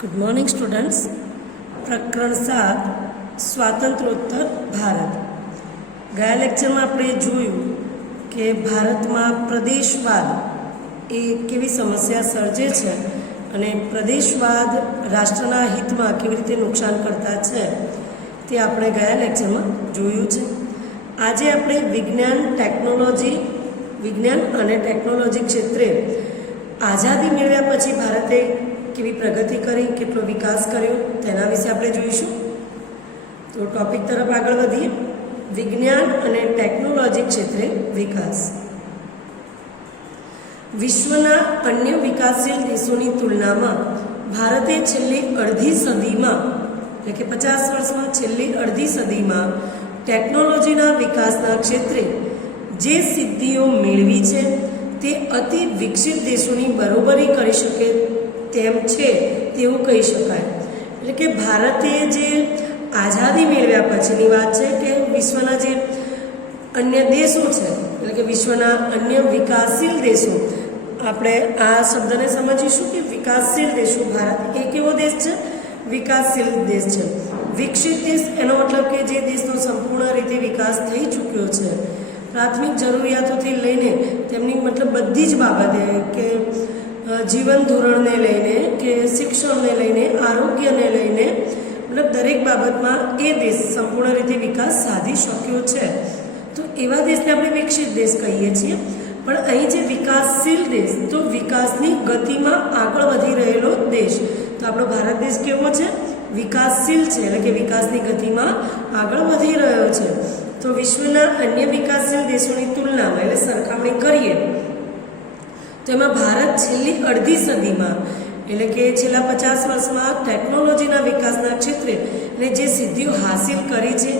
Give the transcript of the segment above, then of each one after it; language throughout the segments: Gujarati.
Good morning students. પ્રકરણ 7 સ્વાતંત્ર્યોત્તર ભારત. ગયા લેક્ચરમાં આપણે જોયું કે ભારતમાં પ્રદેશવાદ એ કેવી સમસ્યા સર્જે છે અને પ્રદેશવાદ રાષ્ટ્રના હિતમાં કેવી રીતે નુકસાન કરતા છે તે આપણે ગયા લેક્ચરમાં જોયું છે. આજે આપણે વિજ્ઞાન અને ટેકનોલોજી ક્ષેત્રે આઝાદી મેળવ્યા પછી ભારતે કેવી પ્રગતિ કરી, કેટલો વિકાસ કર્યો તેના વિશે આપણે જોઈશું. તો ટોપિક તરફ આગળ વધીએ. વિજ્ઞાન અને ટેકનોલોજી ક્ષેત્રે વિકાસ. વિશ્વના અન્ય વિકાસશીલ દેશોની તુલનામાં ભારતે છેલ્લી અડધી સદીમાં એટલે કે 50 વર્ષમાં છેલ્લી અડધી સદીમાં ટેકનોલોજીના વિકાસના ક્ષેત્રે જે સિદ્ધિઓ મેળવી છે તે અતિ વિકસિત દેશોની બરોબરી કરી શકે તેમ છે તેવું કહી શકાય. એટલે કે ભારતે જે આઝાદી મેળવ્યા પછીની વાત છે કે વિશ્વના જે અન્ય દેશો છે એટલે કે વિશ્વના અન્ય વિકાસશીલ દેશો, આપણે આ શબ્દને સમજીશું કે વિકાસશીલ દેશો. ભારત એક એવો દેશ છે, વિકાસશીલ દેશ છે. વિકસિત દેશ એનો મતલબ કે જે દેશનો સંપૂર્ણ રીતે વિકાસ થઈ ચૂક્યો છે, પ્રાથમિક જરૂરિયાતોથી લઈને તેમની મતલબ બધી જ બાબતે કે જીવન ધોરણને લઈને કે શિક્ષણને લઈને, આરોગ્યને લઈને, મતલબ દરેક બાબતમાં એ દેશ સંપૂર્ણ રીતે વિકાસ સાધી શક્યો છે. તો એવા દેશને આપણે વિકસિત દેશ કહીએ છીએ. પણ અહીં જે વિકાસશીલ દેશ, તો વિકાસની ગતિમાં આગળ વધી રહેલો દેશ. તો આપણો ભારત દેશ કેવો છે? વિકાસશીલ છે, એટલે કે વિકાસની ગતિમાં આગળ વધી રહ્યો છે. તો વિશ્વના અન્ય વિકાસશીલ દેશોની તુલનામાં એટલે સરખામણી કરીએ તો એમાં ભારત છેલ્લી અડધી સદીમાં એટલે કે છેલ્લા 50 વર્ષમાં ટેકનોલોજીના વિકાસના ક્ષેત્રે એટલે જે સિદ્ધિઓ હાંસિલ કરી છે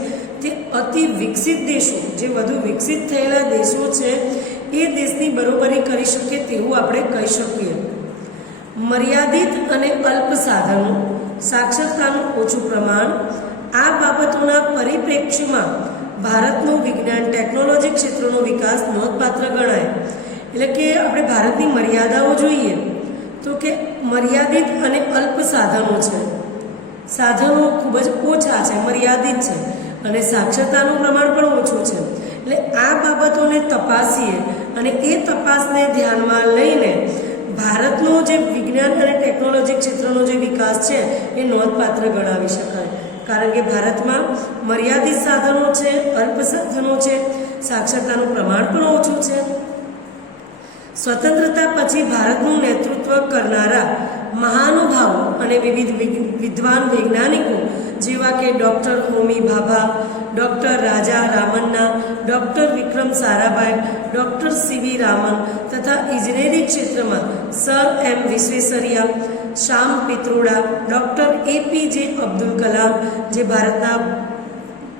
તે અતિ વિકસિત દેશો, જે વધુ વિકસિત થયેલા દેશો છે એ દેશની બરોબરી કરી શકે તેવું આપણે કહી શકીએ. મર્યાદિત અને અલ્પ સાધનો, સાક્ષરતાનું ઓછું પ્રમાણ, આ બાબતોના પરિપ્રેક્ષ્યમાં ભારતનું વિજ્ઞાન ટેકનોલોજી ક્ષેત્રનો વિકાસ નોંધપાત્ર ગણાય. એટલે કે આપણે ભારતની મર્યાદાઓ જોઈએ તો કે મર્યાદિત અને અલ્પ સાધનો છે, સાધનો ખૂબ જ ઓછા છે, મર્યાદિત છે, અને સાક્ષરતાનું પ્રમાણ પણ ઓછું છે. એટલે આ બાબતોને તપાસીએ અને એ તપાસને ધ્યાનમાં લઈને ભારતનો જે વિજ્ઞાન અને ટેકનોલોજી ક્ષેત્રનો જે વિકાસ છે એ નોંધપાત્ર ગણાવી શકાય. કારણ કે ભારતમાં મર્યાદિત સાધનો છે, અલ્પ સાધનો છે, સાક્ષરતાનું પ્રમાણ પણ ઓછું છે. સ્વતંત્રતા પછી ભારતનું નેતૃત્વ કરનારા મહાનુભાવો અને વિવિધ વિદ્વાન વૈજ્ઞાનિકો જેવા કે ડૉક્ટર હોમી ભાભા, ડૉક્ટર રાજા Ramanna, doctor Vikram Sarabhai, doctor C V Raman તથા ઇજનેરી ક્ષેત્રમાં સર એમ વિશ્વેશ્વરૈયા, શ્યામ પિત્રોડા, ડૉક્ટર APJ અબ્દુલ કલામ જે ભારતના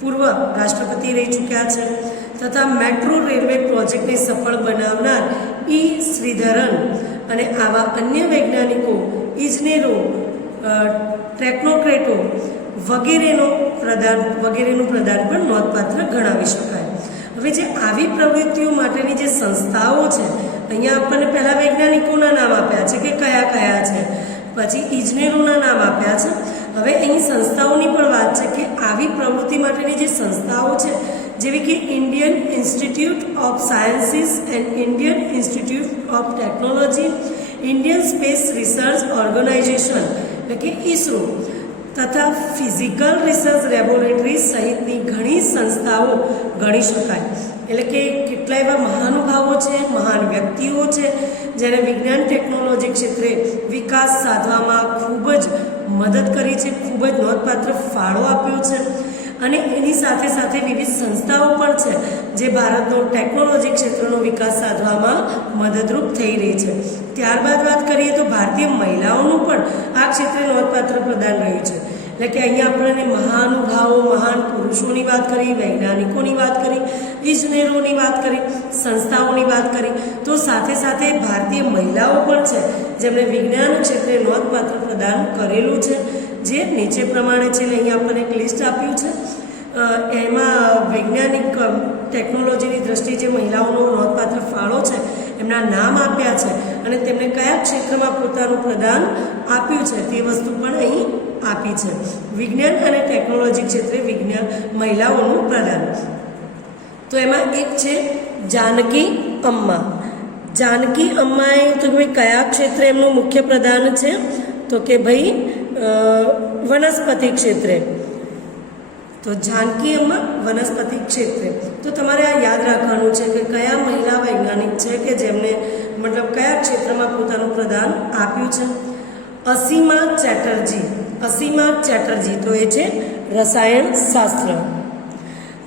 પૂર્વ રાષ્ટ્રપતિ રહી ચૂક્યા છે, તથા મેટ્રો રેલવે પ્રોજેક્ટને સફળ બનાવનાર શ્રીધરન અને આવા અન્ય વૈજ્ઞાનિકો, ઇજનેરો, ટેકનોક્રેટો વગેરેનું પ્રદાન પણ નોંધપાત્ર ગણાવી શકાય. હવે જે આવી પ્રવૃત્તિઓ માટેની જે સંસ્થાઓ છે, અહીંયા આપણને પહેલાં વૈજ્ઞાનિકોના નામ આપ્યા છે કે કયા કયા છે, પછી ઇજનેરોના નામ આપ્યા છે. હવે અહીં સંસ્થાઓની પણ વાત છે કે આવી પ્રવૃત્તિ માટેની જે સંસ્થાઓ છે જેવી કે Indian Institute of Sciences and Indian Institute of Technology, Indian Space Research Organisation એટલે કે ISRO તથા ફિઝિકલ રિસર્ચ લેબોરેટરી સહિતની ઘણી સંસ્થાઓ ગણી શકાય. એટલે કે કેટલા એવા મહાનુભાવો છે, મહાન વ્યક્તિઓ છે જેને વિજ્ઞાન ટેકનોલોજી ક્ષેત્રે વિકાસ સાધવામાં ખૂબ જ મદદ કરી છે, ખૂબ જ નોંધપાત્ર ફાળો આપ્યો છે. અને એની સાથે સાથે વિવિધ સંસ્થાઓ પણ છે જે ભારતનો ટેકનોલોજી ક્ષેત્રનો વિકાસ સાધવામાં મદદરૂપ થઈ રહી છે. ત્યારબાદ વાત કરીએ તો ભારતીય મહિલાઓનું પણ આ ક્ષેત્રે નોંધપાત્ર પ્રદાન રહ્યું છે. એટલે કે અહીંયા આપણને મહાનુભાવો, મહાન પુરુષોની વાત કરી, વૈજ્ઞાનિકોની વાત કરી, ઇજનેરોની વાત કરી, સંસ્થાઓની વાત કરી, તો સાથે સાથે ભારતીય મહિલાઓ પણ છે જેમણે વિજ્ઞાન ક્ષેત્રે નોંધપાત્ર પ્રદાન કરેલું છે, જે નીચે પ્રમાણે છે. અહીંયા આપણને એક લિસ્ટ આપ્યું છે. એમાં વૈજ્ઞાનિક ટેકનોલોજીની દ્રષ્ટિએ જે મહિલાઓનો નોંધપાત્ર ફાળો છે એમના નામ આપ્યા છે અને તેમને કયા ક્ષેત્રમાં પોતાનું પ્રદાન આપ્યું છે તે વસ્તુ પણ અહીં આપી છે. વિજ્ઞાન અને ટેકનોલોજી ક્ષેત્રે મહિલાઓનું પ્રદાન. તો એમાં એક છે જાનકી અમ્મા. જાનકી અમ્માએ તો ભાઈ કયા ક્ષેત્રે એમનું મુખ્ય પ્રદાન છે? તો કે ભાઈ વનસ્પતિ ક્ષેત્રે. તો જાનકી અમ્મા વનસ્પતિ ક્ષેત્રે. તો તમારે આ યાદ રાખવાનું છે કે કયા મહિલા વૈજ્ઞાનિક છે કે જેમને મતલબ કયા ક્ષેત્રમાં પોતાનું પ્રદાન આપ્યું છે. અસીમા ચેટર્જી. અસીમા ચેટર્જી તો એ છે રસાયણ શાસ્ત્ર.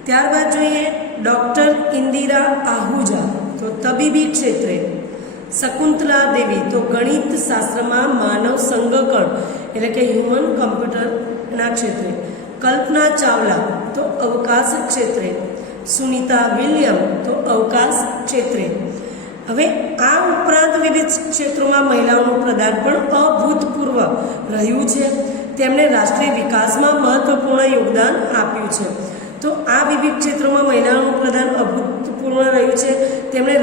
ત્યારબાદ જોઈએ ડૉક્ટર ઇન્દિરા આહુજા તો તબીબી ક્ષેત્રે. શકુંતલા દેવી તો ગણિત શાસ્ત્રમાં માનવ સંગકણ એટલે કે હ્યુમન કમ્પ્યુટરના ક્ષેત્રે. કલ્પના ચાવલા તો અવકાશ ક્ષેત્રે. સુનિતા વિલિયમ તો અવકાશ ક્ષેત્રે. હવે આ ઉપરાંત વિવિધ ક્ષેત્રોમાં મહિલાઓનું પ્રદાન પણ અભૂતપૂર્વ રહ્યું છે. તેમણે રાષ્ટ્રીય વિકાસમાં મહત્વપૂર્ણ યોગદાન આપ્યું છે. તો આ વિવિધ ક્ષેત્રોમાં મહિલાઓનું પ્રદાન અભૂતપૂર્વ રહ્યું છે. તેમણે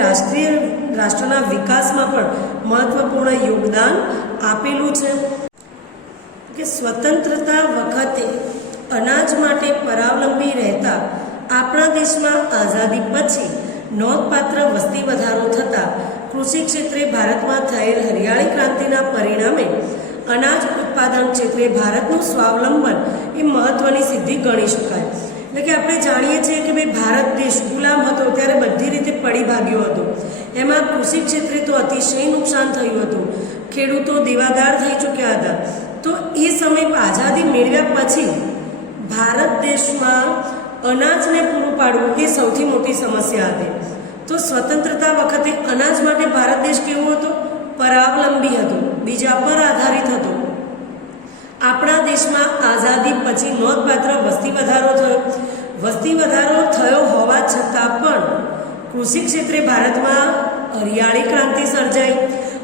રાષ્ટ્રના વિકાસમાં પણ મહત્વપૂર્ણ યોગદાન આપેલું છે. કે સ્વતંત્રતા વખતે અનાજ માટે પરાવલંબી રહેતા આપણા દેશમાં આઝાદી પછી નોંધપાત્ર વસ્તી વધારો થતાં કૃષિ ક્ષેત્રે ભારતમાં થયેલ હરિયાળી ક્રાંતિના પરિણામે અનાજ ઉત્પાદન ક્ષેત્રે ભારતનું સ્વાવલંબન એ મહત્ત્વની સિદ્ધિ ગણી શકાય. એટલે કે આપણે જાણીએ છીએ કે ભાઈ ભારત દેશ ગુલામ હતો ત્યારે બધી રીતે પડી ભાગ્યો હતો. એમાં કૃષિ ક્ષેત્રે તો અતિશય નુકસાન થયું હતું. ખેડૂતો દેવાદાર થઈ ચૂક્યા હતા. તો એ સમય આઝાદી મેળવ્યા પછી ભારત દેશમાં અનાજને પૂરું પાડવું એ સૌથી મોટી સમસ્યા હતી. તો સ્વતંત્રતા વખતે અનાજ માટે ભારત દેશ કેવો હતો? પરાવલંબી હતો, બીજા પર આધારિત હતો. આપણા દેશમાં આઝાદી પછી નોંધપાત્ર વસ્તી વધારો થયો. વસ્તી વધારો થયો હોવા છતાં પણ કૃષિ ક્ષેત્રે ભારતમાં હરિયાળી ક્રાંતિ સર્જાઈ.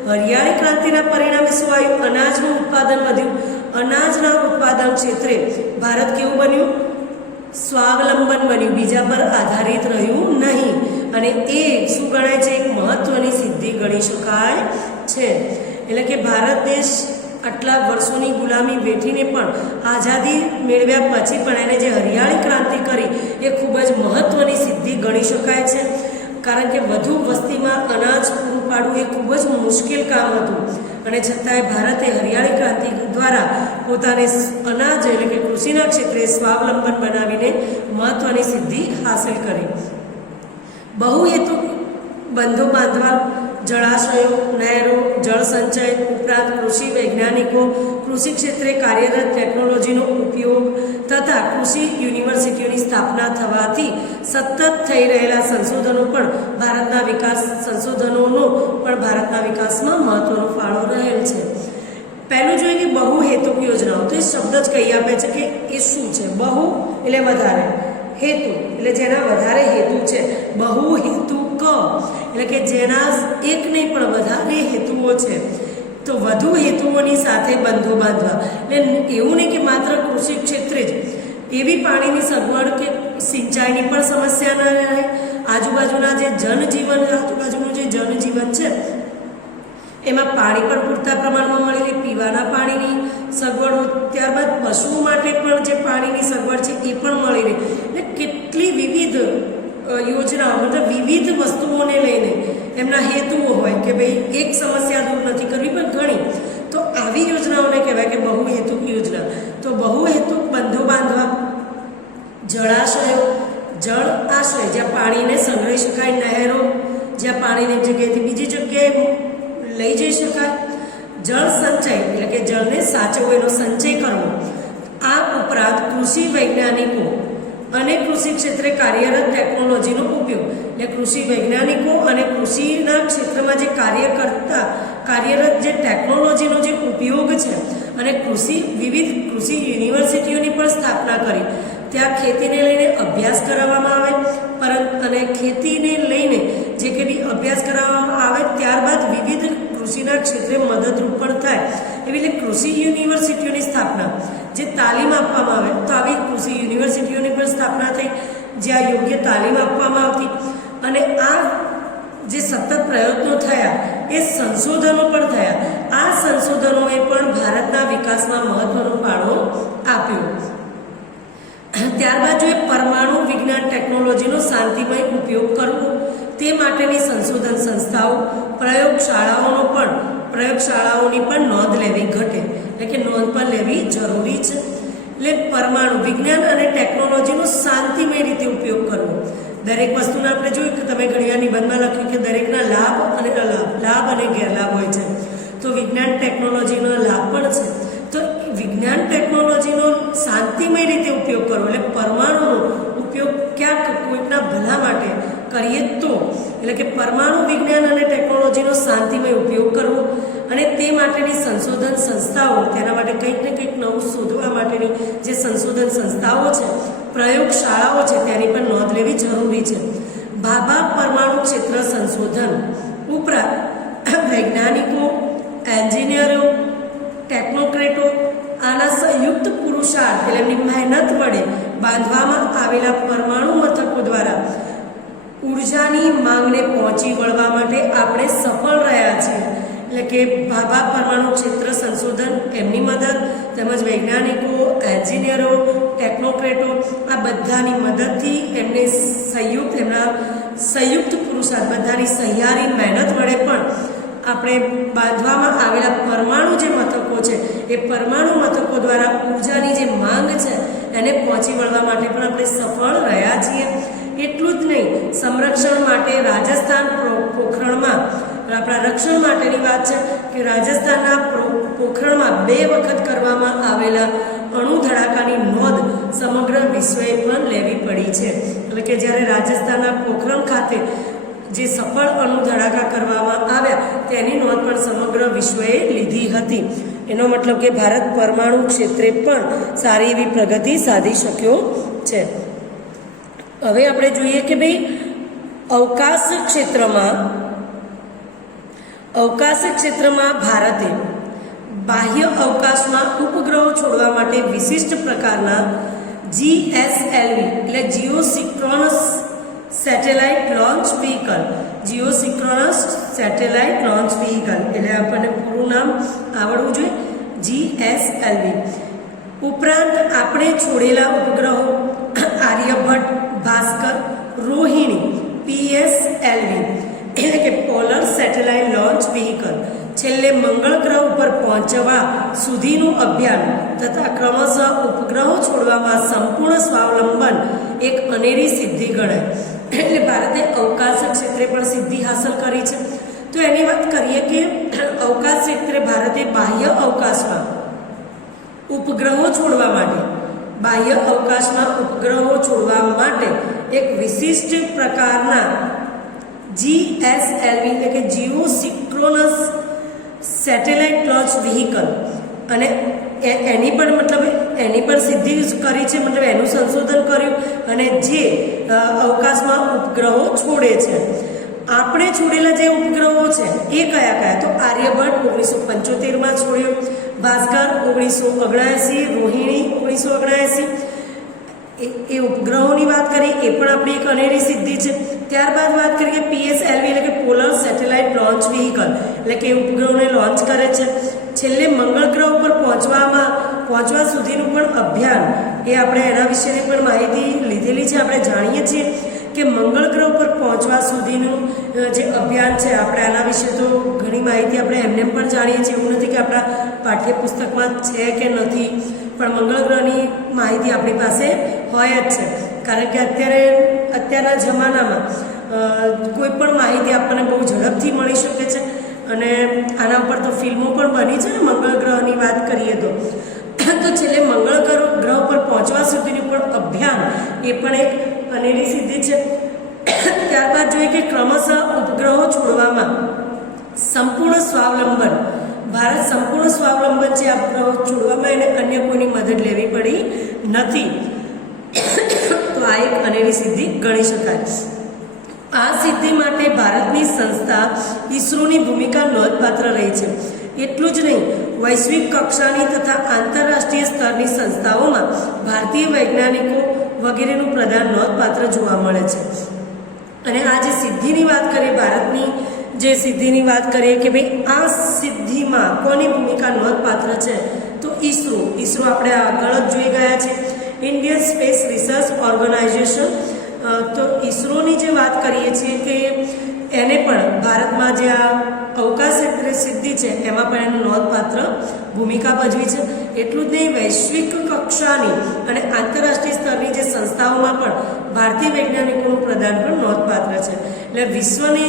હરિયાળી ક્રાંતિના પરિણામે શું આવ્યું? અનાજનું ઉત્પાદન વધ્યું. અનાજના ઉત્પાદન ક્ષેત્રે ભારત કેવું બન્યું? સ્વાવલંબન બન્યું, બીજા પર આધારિત રહ્યું નહીં. અને એ શું ગણાય છે? એક મહત્વની સિદ્ધિ ગણી શકાય છે. એટલે કે ભારત દેશ આટલા વર્ષોની ગુલામી વેઠીને પણ આઝાદી મેળવ્યા પછી પણ એને જે હરિયાળી ક્રાંતિ કરી એ ખૂબ જ મહત્વની સિદ્ધિ ગણી શકાય છે. કારણ કે વધુ વસ્તીમાં અનાજ પૂરું પાડવું એ ખૂબ જ મુશ્કેલ કામ હતું અને છતાંય ભારતે હરિયાળી ક્રાંતિ દ્વારા પોતાને અનાજ એટલે કે કૃષિના ક્ષેત્રે સ્વાવલંબન બનાવીને મહત્વની સિદ્ધિ હાંસલ કરી. બહુહેતુ બંધો બાંધવા, જળાશયો, નહેરો, જળ સંચય ઉપરાંત કૃષિ વૈજ્ઞાનિકો, કૃષિ ક્ષેત્રે કાર્યરત ટેકનોલોજીનો ઉપયોગ તથા કૃષિ યુનિવર્સિટીઓની સ્થાપના થવાથી સતત થઈ રહેલા સંશોધનોનો પણ ભારતના વિકાસમાં મહત્વનો ફાળો રહેલ છે. પહેલું જોઈએ કે બહુહેતુક યોજનાઓ. તો એ શબ્દ જ કહી આપે છે કે એ શું છે. બહુ એટલે વધારે, હેતુ એટલે જેના વધારે હેતુ છે. બહુહેતુક એટલે કે જેના એક નહીં પણ વધારે હેતુઓ છે. તો વધુ હેતુઓની સાથે બંધો બાંધવા એટલે એવું નહીં કે માત્ર કૃષિ ક્ષેત્રે જ એવી પાણીની સગવડ કે સિંચાઈની પણ સમસ્યા ન રહે. આજુબાજુનું જે જનજીવન છે એમાં પાણી પણ પૂરતા પ્રમાણમાં મળી રહે, પીવાના પાણીની સગવડો, ત્યારબાદ પશુઓ માટે પણ જે પાણીની સગવડ છે એ પણ મળી રહે. એટલે કેટલી વિવિધ યોજનાઓ મતલબ વિવિધ વસ્તુઓને લઈને એમના હેતુઓ હોય કે ભાઈ એક સમસ્યા દૂર નથી કરવી પણ ઘણી. તો આવી યોજનાઓને કહેવાય કે બહુહેતુક યોજના. તો બહુહેતુક બંધો બાંધવા, જળાશયો, જળ આશ્રય જ્યાં પાણીને સંગ્રહી શકાય, નહેરો જ્યાં પાણીને એક જગ્યાએથી બીજી જગ્યાએ લઈ જઈ શકાય, જળ સંચય એટલે કે જળને સાચવવો, એનો સંચય કરવો. આ ઉપરાંત કૃષિ વૈજ્ઞાનિકો અને કૃષિ ક્ષેત્રે કાર્યરત ટેકનોલોજીનો ઉપયોગ. એટલે કૃષિ વૈજ્ઞાનિકો અને કૃષિના ક્ષેત્રમાં જે કાર્યરત જે ટેકનોલોજીનો જે ઉપયોગ છે અને વિવિધ કૃષિ યુનિવર્સિટીઓની પણ સ્થાપના કરી. ત્યાં ખેતીને લઈને અભ્યાસ કરાવવામાં આવે અને ખેતીને લઈને જે કે બી અભ્યાસ કરાવવામાં આવે ત્યારબાદ વિવિધ કૃષિના ક્ષેત્રે મદદરૂપ પણ થાય એવી રીતે કૃષિ યુનિવર્સિટીઓની સ્થાપના, જે તાલીમ આપવામાં આવે. તો આવી કૃષિ યુનિવર્સિટીઓની પણ સ્થાપના થઈ જ્યાં યોગ્ય તાલીમ આપવામાં આવતી. અને આ જે સતત પ્રયત્નો થયા એ સંશોધનો પણ થયા. આ સંશોધનોએ પણ ભારતના વિકાસમાં મહત્વનો ફાળો આપ્યો. ત્યારબાદ જોઈએ પરમાણુ વિજ્ઞાન ટેકનોલોજીનો શાંતિમય ઉપયોગ કરવો તે માટેની સંશોધન સંસ્થાઓ પ્રયોગશાળાઓની પણ નોંધ લેવી ઘટે, એટલે કે નોંધ પણ લેવી જરૂરી છે. એટલે પરમાણુ વિજ્ઞાન અને ટેકનોલોજીનો શાંતિમય રીતે ઉપયોગ કરવો. દરેક વસ્તુને આપણે જોયું કે તમે ઘણીવાર નિબંધમાં લખ્યું કે દરેકના લાભ અને અલાભ, લાભ અને ગેરલાભ હોય છે. તો વિજ્ઞાન ટેકનોલોજીનો લાભ પણ છે. તો વિજ્ઞાન ટેકનોલોજીનો શાંતિમય રીતે ઉપયોગ કરવો, એટલે પરમાણુનો ઉપયોગ ક્યાંક કોઈકના ભલા માટે કરીએ તો, એટલે કે પરમાણુ વિજ્ઞાન અને ટેકનોલોજીનો શાંતિમય ઉપયોગ કરવો અને તે માટેની સંશોધન સંસ્થાઓ, તેના માટે કંઈક ને કંઈક નવું શોધવા માટેની જે સંશોધન સંસ્થાઓ છે, પ્રયોગશાળાઓ છે, તેની પણ નોંધ લેવી જરૂરી છે. ભાભા પરમાણુ ક્ષેત્ર સંશોધન ઉપરાંત વૈજ્ઞાનિકો, એન્જિનિયરો, ટેકનોક્રેટો આના સંયુક્ત પુરુષાર્થ, એટલે એમની મહેનત વડે બાંધવામાં આવેલા પરમાણુ મથકો દ્વારા ઉર્જાની માંગને પહોંચી વળવા માટે આપણે સફળ રહ્યા છીએ. એટલે કે ભાભા પરમાણુ ક્ષેત્ર સંશોધન, એમની મદદ તેમજ વૈજ્ઞાનિકો, એન્જિનિયરો, ટેકનોક્રેટો આ બધાની મદદથી એમના સંયુક્ત પુરુષાર્થ, બધાની સહિયારી મહેનત વડે પણ આપણે બાંધવામાં આવેલા પરમાણુ જે મથકો છે એ પરમાણુ મથકો દ્વારા ઉર્જાની જે માંગ છે એને પહોંચી વળવા માટે પણ આપણે સફળ રહ્યા છીએ. એટલું જ નહીં, સંરક્ષણ માટે રાજસ્થાન પોખરણમાં, આપણા રક્ષણ માટેની વાત છે કે રાજસ્થાનના પોખરણમાં 2 વખત કરવામાં આવેલા અણુ ધડાકાની નોંધ સમગ્ર વિશ્વએ પણ લેવી પડી છે. એટલે કે જ્યારે રાજસ્થાનના પોખરણ ખાતે જે સફળ અણુ ધડાકા કરવામાં આવ્યા તેની નોંધ પણ સમગ્ર વિશ્વએ લીધી હતી. એનો મતલબ કે ભારત પરમાણુ ક્ષેત્રે પણ સારી એવી પ્રગતિ સાધી શક્યો છે. હવે આપણે જોઈએ કે ભાઈ અવકાશ ક્ષેત્રમાં ભારતે બાહ્ય અવકાશમાં ઉપગ્રહો છોડવા માટે વિશિષ્ટ પ્રકારના GSLV એટલે જીઓસિંક્રોનસ સેટેલાઇટ લોન્ચ વ્હીકલ, એટલે આપણને પૂરું નામ આવડવું જોઈએ, GSLV. ઉપરાંત આપણે છોડેલા ઉપગ્રહો આર્યભટ્ટ, ભાસ્કર, રોહિણી, PSLV એટલે કે પોલર સેટેલાઇટ લોન્ચ વ્હીકલ, છેલ્લે મંગળ ગ્રહ ઉપર પહોંચવા સુધીનું અભિયાન તથા ક્રમશઃ ઉપગ્રહો છોડવામાં સંપૂર્ણ સ્વાવલંબન એક અનેરી સિદ્ધિ ગણાય. એટલે ભારતે અવકાશ ક્ષેત્રે પણ સિદ્ધિ હાંસલ કરી છે. તો એની વાત કરીએ કે અવકાશ ક્ષેત્રે ભારતે બાહ્ય અવકાશમાં ઉપગ્રહો છોડવા માટે એક વિશિષ્ટ પ્રકારના GSLV એટલે કે જીઓસિંક્રોનસ સેટેલાઇટ લોન્ચ વ્હીકલ અને એની પણ સિદ્ધિ કરી છે, મતલબ એનું સંશોધન કર્યું અને જે અવકાશમાં ઉપગ્રહો છોડે છે. આપણે છોડેલા જે ઉપગ્રહો છે એ કયા તો આર્યભટ્ટ 1975માં છોડ્યો, ભાસ્કર 1979, રોહિણી 1979. એ ઉપગ્રહોની વાત કરીએ એ પણ આપણી એક અનેરી સિદ્ધિ છે. ત્યારબાદ વાત કરીએ PSLV એટલે કે પોલર સેટેલાઇટ લોન્ચ વ્હીકલ, એટલે કે ઉપગ્રહોને લોન્ચ કરે છે. છેલ્લે મંગળ ગ્રહ ઉપર પહોંચવા સુધીનું પણ અભિયાન, એ આપણે એના વિશેની પણ માહિતી લીધેલી છે. આપણે જાણીએ છીએ કે મંગળ ગ્રહ ઉપર પહોંચવા સુધીનું જે અભિયાન છે, આપણે આના વિશે તો ઘણી માહિતી આપણે એમને પણ જાણીએ છીએ. એવું નથી કે આપણા પાઠ્યપુસ્તકમાં છે કે નથી, પણ મંગળ ગ્રહની માહિતી આપણી પાસે હોય જ છે. કારણ કે અત્યારના જમાનામાં કોઈ પણ માહિતી આપણને બહુ ઝડપથી મળી શકે છે અને આના ઉપર તો ફિલ્મો પણ બની છે ને મંગળ ગ્રહની વાત કરીએ તો છેલ્લે મંગળ ગ્રહ પર પહોંચવા સુધીનું પણ અભિયાન એ પણ એક અનેરી સિદ્ધિ છે. ત્યારબાદ જોઈએ કે ક્રમશઃ ઉપગ્રહો છોડવામાં સંપૂર્ણ સ્વાવલંબન, ભારત સંપૂર્ણ સ્વાવલંબન છે આ ઉપગ્રહો છોડવામાં, એને અન્ય કોઈની મદદ લેવી પડી નથી. તો આ એક અનેરી સિદ્ધિ ગણી શકાય. આ સિદ્ધિ માટે ભારતની સંસ્થા ઈસરોની ભૂમિકા નોંધપાત્ર રહી છે. એટલું જ નહીં, વૈશ્વિક કક્ષાની તથા આંતરરાષ્ટ્રીય સ્તરની સંસ્થાઓમાં ભારતીય વૈજ્ઞાનિકો વગેરેનું પ્રદાન નોંધપાત્ર જોવા મળે છે. અને આ જે સિદ્ધિની વાત કરીએ, ભારતની જે સિદ્ધિની વાત કરીએ કે ભાઈ આ સિદ્ધિમાં કોની ભૂમિકા નોંધપાત્ર છે, તો ઈસરો આપણે આગળ જ જોઈ ગયા છે, ઇન્ડિયન સ્પેસ રિસર્ચ ઓર્ગેનાઇઝેશન. તો ઈસરોની જે વાત કરીએ છીએ કે એને પણ ભારતમાં જે આ અવકાશ ક્ષેત્રે સિદ્ધિ છે એમાં પણ એનું નોંધપાત્ર ભૂમિકા ભજવી છે. એટલું જ નહીં, વૈશ્વિક કક્ષાની અને આંતરરાષ્ટ્રીય સ્તરની જે સંસ્થાઓમાં પણ ભારતીય વૈજ્ઞાનિકોનું પ્રદાન પણ નોંધપાત્ર છે. એટલે વિશ્વને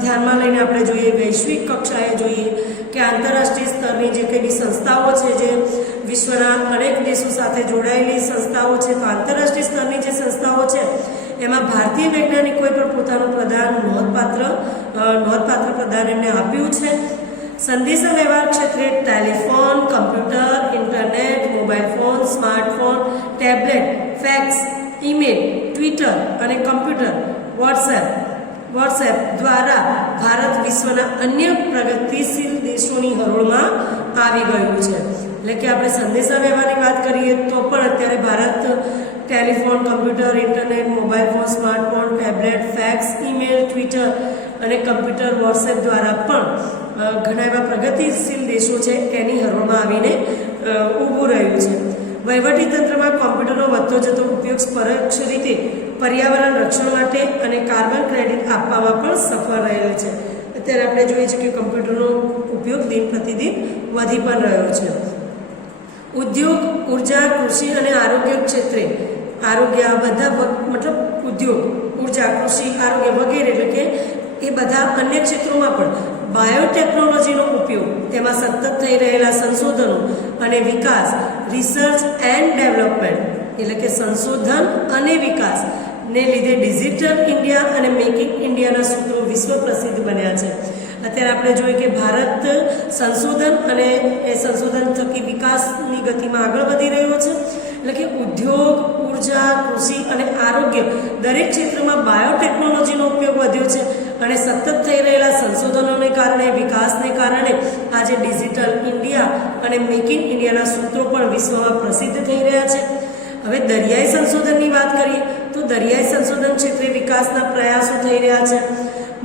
ધ્યાનમાં લઈને આપણે જોઈએ, વૈશ્વિક કક્ષાએ જોઈએ કે આંતરરાષ્ટ્રીય સ્તરની જે કંઈ બી સંસ્થાઓ છે, જે વિશ્વના અનેક દેશો સાથે જોડાયેલી સંસ્થાઓ છે, તો આંતરરાષ્ટ્રીય સ્તરની જે સંસ્થાઓ છે એમાં ભારતીય વૈજ્ઞાનિકોએ પણ પોતાનું પ્રદાન નોંધપાત્ર પ્રદાન એમને આપ્યું છે. સંદેશા વ્યવહાર ક્ષેત્રે telephone, computer, internet, mobile phone, smartphone, tablet, fax, email, Twitter અને કમ્પ્યુટર, વોટ્સએપ દ્વારા ભારત વિશ્વના અન્ય પ્રગતિશીલ દેશોની હરોળમાં આવી ગયું છે. એટલે કે આપણે સંદેશા વ્યવહારની વાત કરીએ તો પણ અત્યારે Bharat telephone, computer, internet, mobile phone, smartphone, tablet, fax, email, Twitter અને કમ્પ્યુટર, વોટ્સએપ દ્વારા પણ ઘણા એવા પ્રગતિશીલ દેશો છે એની હરોળમાં આવીને ઊભું રહ્યું છે. વહીવટી તંત્રમાં કોમ્પ્યુટરનો વધતો જતો ઉપયોગ પરોક્ષ રીતે પર્યાવરણ રક્ષણ માટે અને કાર્બન ક્રેડિટ આપવામાં પણ સફળ રહેલો છે. અત્યારે આપણે જોઈએ છીએ કે કમ્પ્યુટરનો ઉપયોગ દિન પ્રતિદિન વધી પણ રહ્યો છે. ઉદ્યોગ, ઉર્જા, કૃષિ અને આરોગ્ય ક્ષેત્રે મતલબ ઉદ્યોગ, ઉર્જા, કૃષિ, આરોગ્ય વગેરે, એટલે કે એ બધા અન્ય ક્ષેત્રોમાં પણ બાયોટેકનોલોજીનો ઉપયોગ, તેમાં સતત થઈ રહેલા સંશોધનો અને વિકાસ, રિસર્ચ એન્ડ ડેવલપમેન્ટ, એટલે કે સંશોધન અને વિકાસને લીધે ડિજિટલ ઇન્ડિયા અને મેક ઇન ઇન્ડિયાના સૂત્રો વિશ્વ પ્રસિદ્ધ બન્યા છે. અત્યારે આપણે જોઈએ કે ભારત સંશોધન અને એ સંશોધન થકી વિકાસની ગતિમાં આગળ વધી રહ્યો છે. એટલે કે ઉદ્યોગ, ઉર્જા, કૃષિ અને આરોગ્ય દરેક ક્ષેત્રમાં બાયોટેકનોલોજીનો ઉપયોગ વધ્યો છે અને સતત થઈ રહેલા સંશોધનોને કારણે, વિકાસને કારણે આજે ડિજિટલ ઇન્ડિયા અને મેક ઇન ઇન્ડિયાના સૂત્રો પણ વિશ્વમાં પ્રસિદ્ધ થઈ રહ્યા છે. હવે દરિયાઈ સંશોધનની વાત કરીએ તો દરિયાઈ સંશોધન ક્ષેત્રે વિકાસના પ્રયાસો થઈ રહ્યા છે.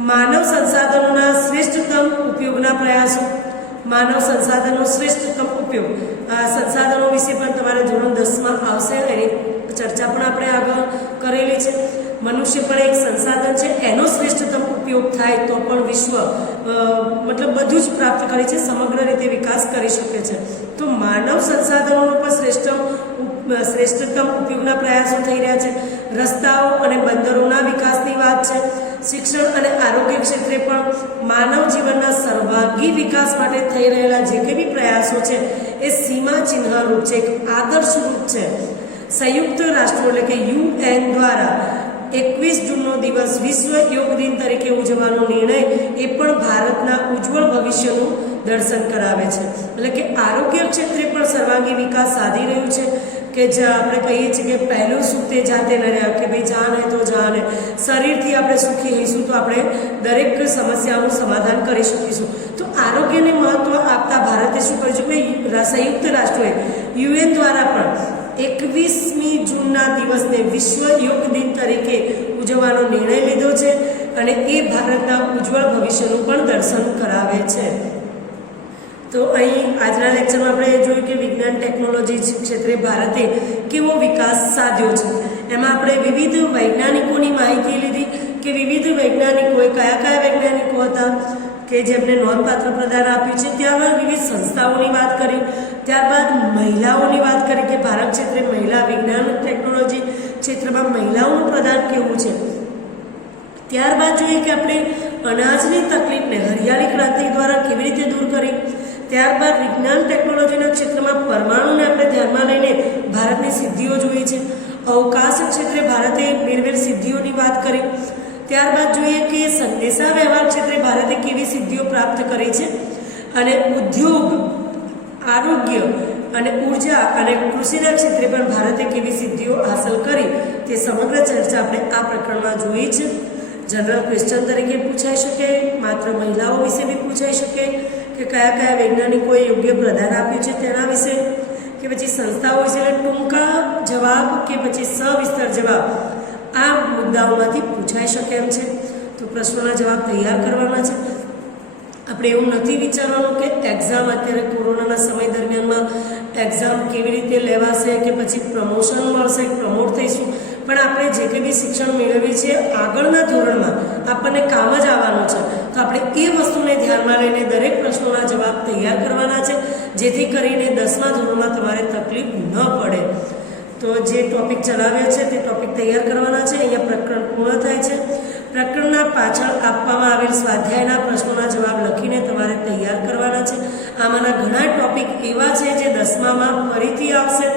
માનવ સંસાધનોના શ્રેષ્ઠતમ ઉપયોગના પ્રયાસો, માનવ સંસાધનનો શ્રેષ્ઠતમ ઉપયોગ, સંસાધનો વિશે પણ તમારે ધોરણ 10માં આવશે, એની ચર્ચા પણ આપણે આગળ કરેલી છે. મનુષ્ય પણ એક સંસાધન છે, એનો શ્રેષ્ઠતમ ઉપયોગ થાય તો પણ વિશ્વ મતલબ બધું જ પ્રાપ્ત કરે છે, સમગ્ર રીતે વિકાસ કરી શકે છે. તો માનવ સંસાધનોનો પણ શ્રેષ્ઠતમ ઉપયોગના પ્રયાસો થઈ રહ્યા છે. રસ્તાઓ અને બંદરોના વિકાસની વાત છે. શિક્ષણ અને આરોગ્ય ક્ષેત્રે પણ માનવ જીવનના સર્વાંગી વિકાસ માટે થઈ રહેલા જે કંઈ બી પ્રયાસો છે એ સીમાચિહ્ન રૂપ છે, એક આદર્શ રૂપ છે. સંયુક્ત રાષ્ટ્રો એટલે કે UN દ્વારા 21 જૂનનો દિવસ વિશ્વ યોગ દિન તરીકે ઉજવવાનો નિર્ણય એ પણ ભારતના ઉજ્જવળ ભવિષ્યનું દર્શન કરાવે છે. એટલે કે આરોગ્ય ક્ષેત્રે પણ સર્વાંગી વિકાસ સાધી રહ્યું છે કે જે આપણે કહીએ છીએ કે પહેલું સુખ તે જાતે લડ્યા, કે ભાઈ જાન હે તો જાન હે. શરીરથી આપણે સુખી રહીશું તો આપણે દરેક સમસ્યાઓનું સમાધાન કરી શકીશું. તો આરોગ્યને મહત્ત્વ આપતા ભારતે શું કર્યું છે કે સંયુક્ત રાષ્ટ્રોએ UN દ્વારા પણ 21મી જૂનના દિવસને વિશ્વ યોગ દિન તરીકે ઉજવવાનો નિર્ણય લીધો છે અને એ ભારતના ઉજ્જવળ ભવિષ્યનું પણ દર્શન કરાવે છે. તો અહીં આજના લેક્ચરમાં આપણે જોયું કે વિજ્ઞાન ટેકનોલોજી ક્ષેત્રે ભારતે કેવો વિકાસ સાધ્યો છે. એમાં આપણે વિવિધ વૈજ્ઞાનિકોની માહિતી લીધી કે વિવિધ વૈજ્ઞાનિકોએ કયા વૈજ્ઞાનિકો હતા કે જેમને નોંધપાત્ર પ્રદાન આપ્યું છે. ત્યારબાદ વિવિધ સંસ્થાઓની વાત કરી, ત્યારબાદ મહિલાઓની વાત કરી કે ભારત ક્ષેત્રે મહિલા વિજ્ઞાન ટેકનોલોજી ક્ષેત્રમાં મહિલાઓનું પ્રદાન કેવું છે. ત્યારબાદ જોઈએ કે આપણે અનાજની તકલીફને હરિયાળી ક્રાંતિ દ્વારા કેવી રીતે દૂર કરી. ત્યારબાદ વિજ્ઞાન ટેકનોલોજીના ક્ષેત્રમાં પરમાણુને આપણે ધ્યાનમાં લઈને ભારતની સિદ્ધિઓ જોઈ છે. અવકાશ ક્ષેત્રે ભારતે મેળવેલ સિદ્ધિઓની વાત કરી. ત્યારબાદ જોઈએ કે સંદેશા વ્યવહાર ક્ષેત્રે ભારતે કેવી સિદ્ધિઓ પ્રાપ્ત કરી છે અને ઉદ્યોગ, આરોગ્ય અને ઉર્જા અને કૃષિના ક્ષેત્રે પણ ભારતે કેવી સિદ્ધિઓ હાંસલ કરી તે સમગ્ર ચર્ચા આપણે આ પ્રકરણમાં જોઈ છે. જનરલ ક્વેશ્ચન તરીકે પૂછાઈ શકે, માત્ર મહિલાઓ વિશે બી પૂછાઈ શકે કે કયા વૈજ્ઞાનિકોએ યોગ્ય પ્રદાન આપ્યું છે તેના વિશે, કે પછી સંસ્થાઓ વિશે ટૂંકા જવાબ કે પછી સવિસ્તર જવાબ આ મુદ્દાઓમાંથી પૂછાઈ શકે એમ છે. તો પ્રશ્નોના જવાબ તૈયાર કરવાના છે. આપણે એવું નથી વિચારવાનું કે એક્ઝામ અત્યારે કોરોનાના સમય દરમિયાનમાં એક્ઝામ કેવી રીતે લેવાશે કે પછી પ્રમોશન મળશે, પ્રમોટ થઈશું, પણ આપણે જે કંઈ બી શિક્ષણ મેળવીએ છીએ આગળના ધોરણમાં આપણને કામ જ આવવાનું છે. તો આપણે એ વસ્તુને ધ્યાનમાં લઈને દરેક પ્રશ્નોના જવાબ તૈયાર કરવાના છે, જેથી કરીને 10મા ધોરણમાં તમારે તકલીફ ન પડે. તો જે ટોપિક ચલાવ્યો છે તે ટોપિક તૈયાર કરવાના છે. અહીંયા પ્રકરણ પૂર્ણ થાય છે. પ્રકરણના પાછળ આપવામાં આવેલ સ્વાધ્યાયના પ્રશ્નોના જવાબ લખીને તમારે તૈયાર કરવાના છે. આમાંના ઘણા ટોપિક એવા છે જે 10મામાં ફરીથી આવશે,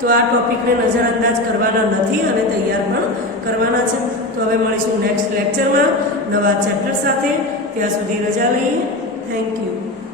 તો આ ટોપિકને નજરઅંદાજ કરવાના નથી અને તૈયાર પણ કરવાના છે. તો હવે મળીશું નેક્સ્ટ લેક્ચરમાં નવા ચેપ્ટર સાથે. ત્યાં સુધી રજા લઈએ. Thank you.